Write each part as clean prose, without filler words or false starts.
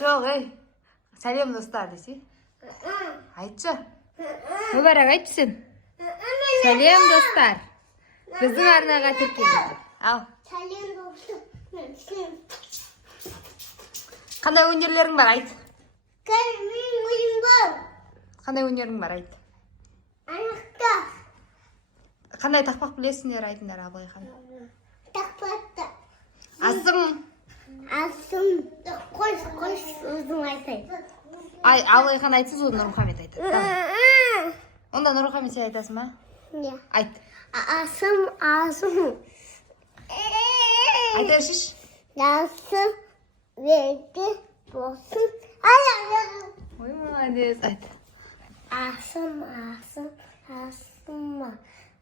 Жоқ, ей. Сәлем достар десе. Айтшы. Мүбәрәк айтшы сен. Сәлем достар. Біздің арнаға тіркеліңіздер. Ал. Сәлем достар. Қандай өнерлерің бар, айт. Менің ойым бар. Қандай өнерің бар, айт. Аяқта. Қандай тақпақ білесіңдер, айтыңдар, Абылайхан. Тақпақты. Асым. Асым. Қош, өзің айтайын. Абылайхан айтсыз, оны Нұрмұхамед айтады. Онда Нұрмұхамед сен айтасың ба? Иә. Айт. Асым. Айтаршыш. Асым. Верді болсын. Ой, молодец, айт. Асым.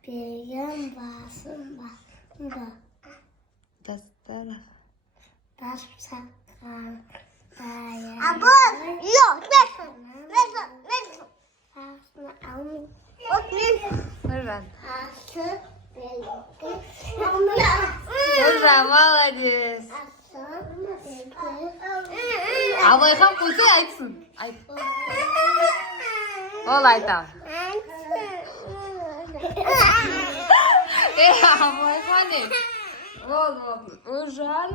Берген басым. Дастаров. Дастархан. Абы! Yok, Нұржан. Нұржан, молодец. Абылайхан қойса айтсын. Айт. Ол айтам. Абылайхан не? Ол. Нұржан.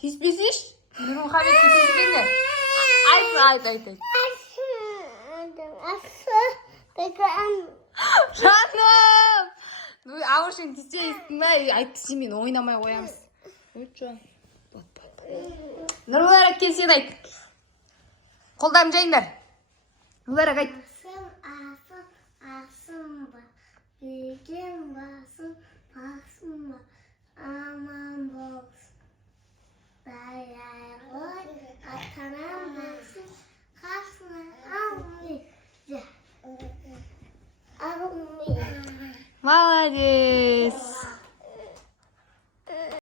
Тиіспесеш? Нұрмұхамед тиіспесеңдер. Айт. Жаным! Ауыр сен тиіспейсің ба? Айтты сен мен ойнамай қоямыз. Өтші. Нұрмұбәрәк кел сен айт. Қолдарың жайыңдар. Нұрмұбәрәк айт. Асым ба, берген басым ба, аман болсын. Баяғой, атанам басым, қасына алмайды. Молодец.